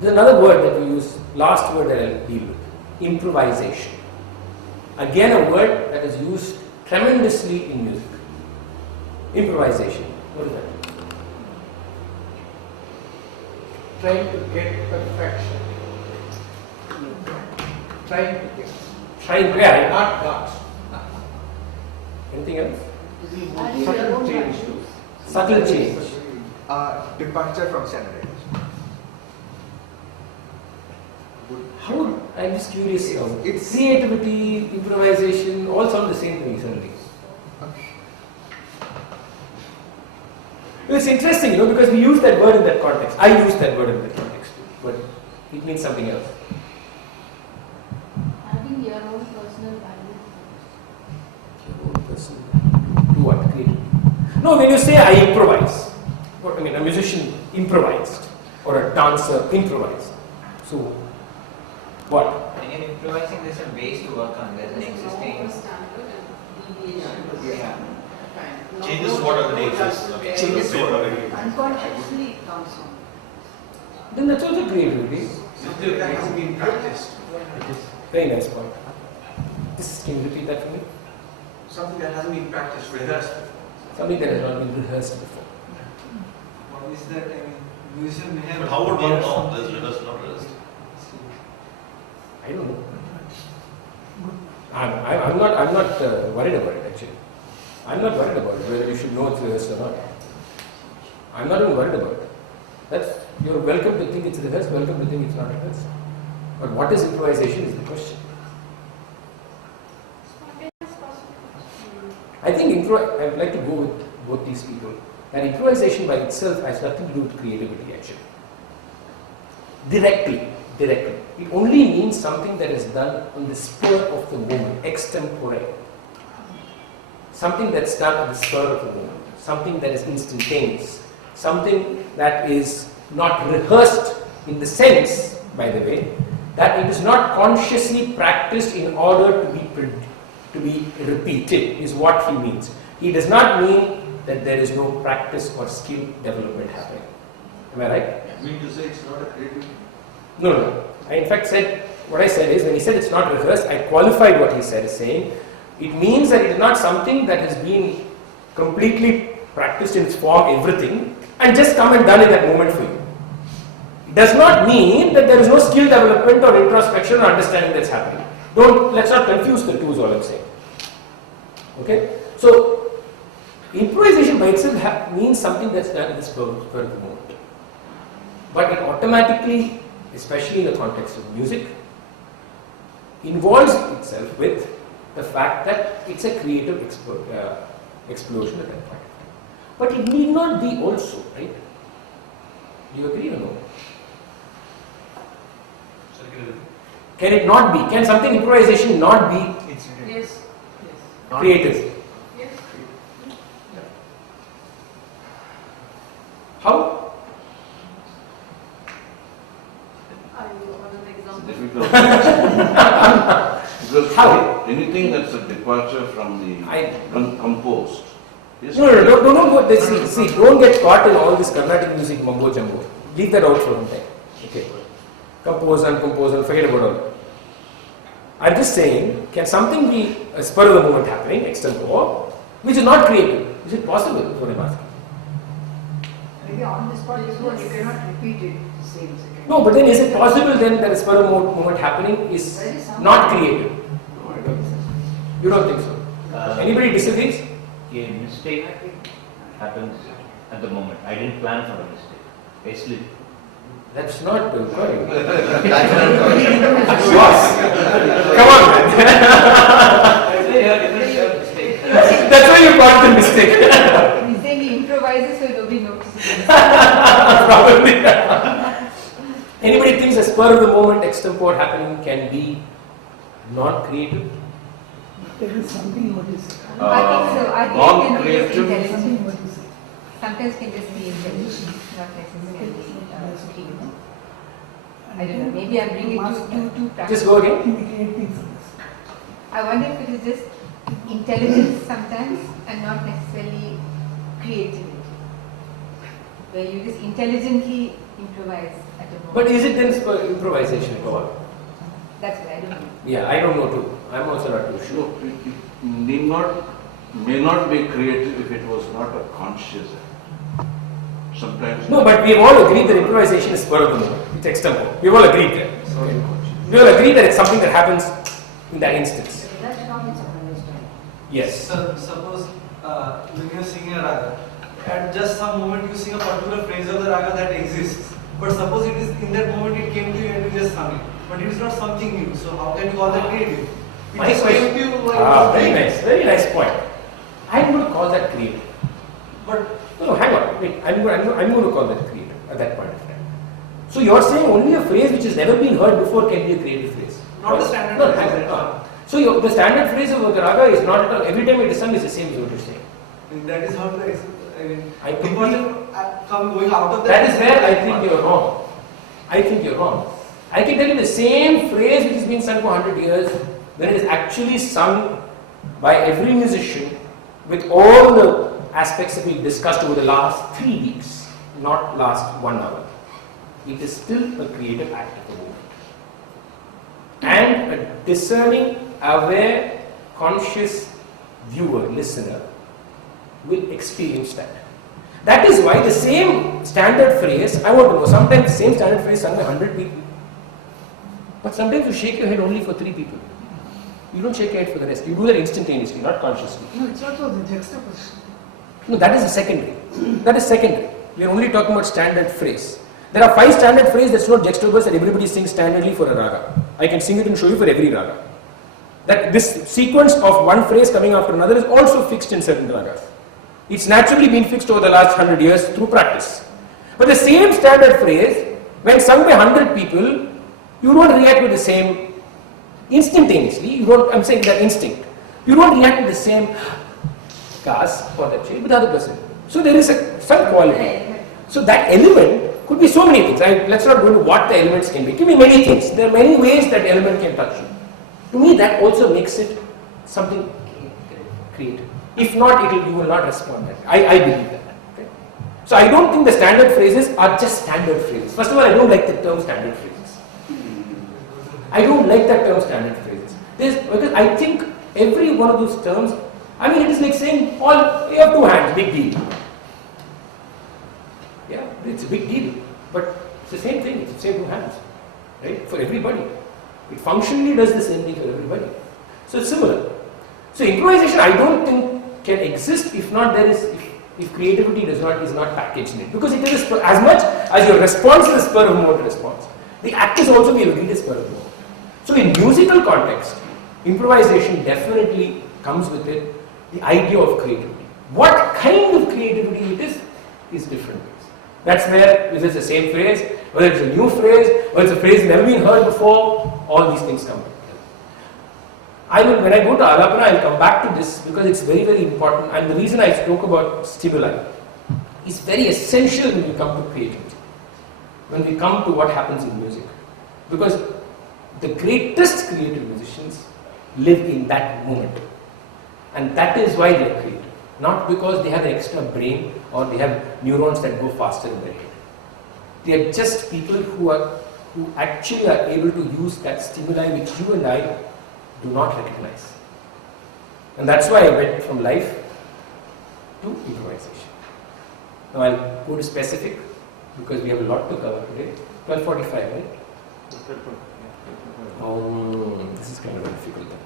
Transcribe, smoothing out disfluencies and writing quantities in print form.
There's another word that we use, last word that I'll deal with, improvisation. Again, a word that is used tremendously in music. Improvisation. What is that? Trying to get perfection. Trying to get. Yeah. Not God. Anything else? Subtle change. Subtle change. Departure from standard. How? I'm just curious. It's Creativity, improvisation, all sound the same to me suddenly. It's interesting, because we use that word in that context. I use that word in that context too, but it means something else. Having your own personal value. Your own personal do what? Creativity. No, when you say I improvise, what I mean, a musician improvised or a dancer improvised. So, what? When you're improvising, there's some ways to work on. There's an existing. Yeah. Changes what already exists. changes what Unconsciously it comes on. Then that's also creativity. something that has been practiced. Very nice point. Can you repeat that for me? Something that hasn't been practiced, rehearsed. Something that has not been rehearsed before. What is that? I mean, musician may have. But how would one know this rehearsed, not rehearsed? I don't know. I'm not worried about it actually. I'm not worried about it, whether you should know it's rehearsed or not. I'm not even worried about it. You're welcome to think it's rehearsed, welcome to think it's not rehearsed. But what is improvisation is the question. I think I'd like to go with both these people. That improvisation by itself has nothing to do with creativity actually. Directly. It only means something that is done on the spur of the moment, extempore. Something that's done on the spur of the moment, something that is instantaneous, something that is not rehearsed in the sense, by the way, that it is not consciously practiced in order to be repeated, is what he means. He does not mean that there is no practice or skill development happening. Am I right? You mean to say it's not a creative? No. I in fact said, what I said is, when he said it's not rehearsed, I qualified what he said as saying, it means that it is not something that has been completely practiced in its form, everything, and just come and done in that moment for you. It does not mean that there is no skill development or introspection or understanding that's happening. Let's not confuse the two is all I'm saying. Okay? So, improvisation by itself means something that's done in the spur of the moment. But it automatically, especially in the context of music, involves itself with the fact that it's a creative explosion at that point. But it need not be also, right? Do you agree or no? Can it not be? Can something improvisation not be Yes. creative? Yes. How? Are you on an example? Difficult. Because How? anything that's a departure from the composed. Yes. No, don't go. See, don't get caught in all this Carnatic music mumbo jumbo. Leave that out for one time. Okay. Compose and forget about all that. I'm just saying, can something be a spur of the moment happening, extempore, which is not creative? Is it possible? Is what I'm asking. Maybe on the spot you cannot repeat it the same second. No, but then is it possible then that a spur of the moment happening is not creative? No, I don't. You don't think so? Anybody disagrees? A mistake happens at the moment. I didn't plan for a mistake. I slip. That's not correct. That's Come on, man. That's why you got the mistake. He's saying he improvises so nobody notices. Probably. Anybody thinks a spur of the moment extempore happening can be not creative? There is something what is. I think so. I think non it can be just creative. intelligent. Sometimes can just be intelligent, not necessarily skill. I don't know. Maybe I'm bringing it too practical. Just go again. I wonder if it is just intelligence sometimes and not necessarily creativity. Where you just intelligently improvise at a moment. But is it then improvisation at all? That's what I don't know. Yeah, I don't know too. I'm also not too sure. So it may not be creative if it was not a conscious act. Sometimes. No, but we have all agreed that improvisation is spur of the moment. It's external. We have all agreed there. We all agreed that it's something that happens in that instance. That's not its understanding. Yes. So, suppose when you're singing a raga, at just some moment you sing a particular phrase of the raga that exists. But suppose it is in that moment it came to you and you just sung it. But it is not something new. So how can you call that creative? It My just question- came to you while Very you were nice. Very nice point. I'm going to call that creative. But No, hang on. Wait. I'm going to call that creative at that point of time. So you're saying only a phrase which has never been heard before can be a creative phrase? not the standard No, phrase. hang on. So the standard phrase of the raga is not at all, every time it is sung is the same, is what you're saying. And that is how the I because completely- come going out of That is where I think you're wrong. I think you're wrong. I can tell you the same phrase which has been sung for 100 years, when it is actually sung by every musician with all the aspects that we've discussed over the last 3 weeks, not last 1 hour. It is still a creative act of the moment. And a discerning, aware, conscious viewer, listener will experience that. That is why the same standard phrase, I want to know, sometimes the same standard phrase sung by 100 people. But sometimes you shake your head only for 3 people. You don't shake your head for the rest. You do that instantaneously, not consciously. No, it's also the juxtaposition. No, that is the secondary. That is secondary. We are only talking about standard phrase. There are 5 standard phrases that's not juxtaposed that everybody sings standardly for a raga. I can sing it and show you for every raga. That this sequence of one phrase coming after another is also fixed in certain ragas. It's naturally been fixed over the last 100 years through practice. But the same standard phrase, when sung by 100 people, you don't react with the same instantaneously. You don't. I'm saying that instinct. You don't react with the same gasp or that change with the other person. So there is some quality. So that element could be so many things. Let's not go into what the elements can be. It can be many things. There are many ways that element can touch you. To me, that also makes it something creative. If not, you will not respond that. I believe that. Okay? So I don't think the standard phrases are just standard phrases. First of all, I don't like the term standard phrases. I don't like that term standard phrases. Because I think every one of those terms, I mean, it is like saying, you have 2 hands, big deal. Yeah, it's a big deal. But it's the same thing, it's the same 2 hands. Right? For everybody. It functionally does the same thing for everybody. So it's similar. So improvisation, I don't think can exist if creativity is not packaged in it. Because it is as much as your response is a spur of the moment response. The act is also being agreed as spur of the moment. So in musical context, improvisation definitely comes with it the idea of creativity. What kind of creativity it is different. That's where, if it's the same phrase, whether it's a new phrase, or it's a phrase never been heard before, all these things come together. When I go to Alapana, I'll come back to this because it's very, very important. And the reason I spoke about stimuli is very essential when we come to creativity, when we come to what happens in music. Because the greatest creative musicians live in that moment. And that is why they are creative. Not because they have an extra brain or they have neurons that go faster in their head. They are just people who actually are able to use that stimuli which you and I do not recognize. And that's why I went from life to improvisation. Now I'll go to specific because we have a lot to cover today. 12:45, right? Oh, this is kind of difficult then.